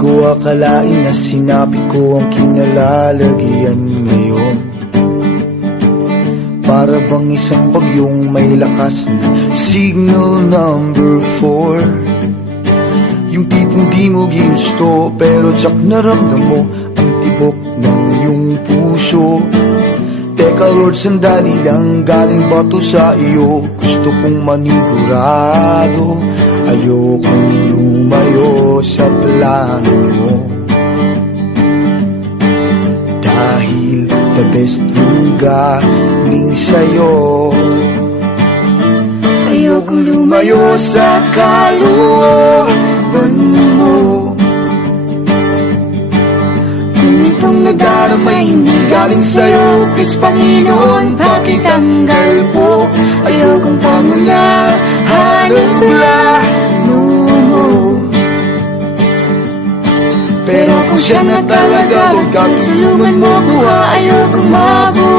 ko akalain na sinabi ko ang kinalalagyan ngayon. Para bang isang bagyong may lakas na signal number 4. Yung tipong di mo ginusto pero tsak naramdam mo ang tibok ng iyong puso. Teka Lord, sandali lang, galing ba to sa iyo? Gusto kong manigurado, ayokong lumayo sa plano mo. Dahil the best yung galing sa'yo. Ayokong lumayo sa kalooban mo. Itong nadarama hindi galing sa'yo. Please Panginoon, pakitanggal po. Ayokong pangunahan ang plano mo. Pero kung siya na talaga, huwag kang tulungan mo ko. Ayokong mabuhay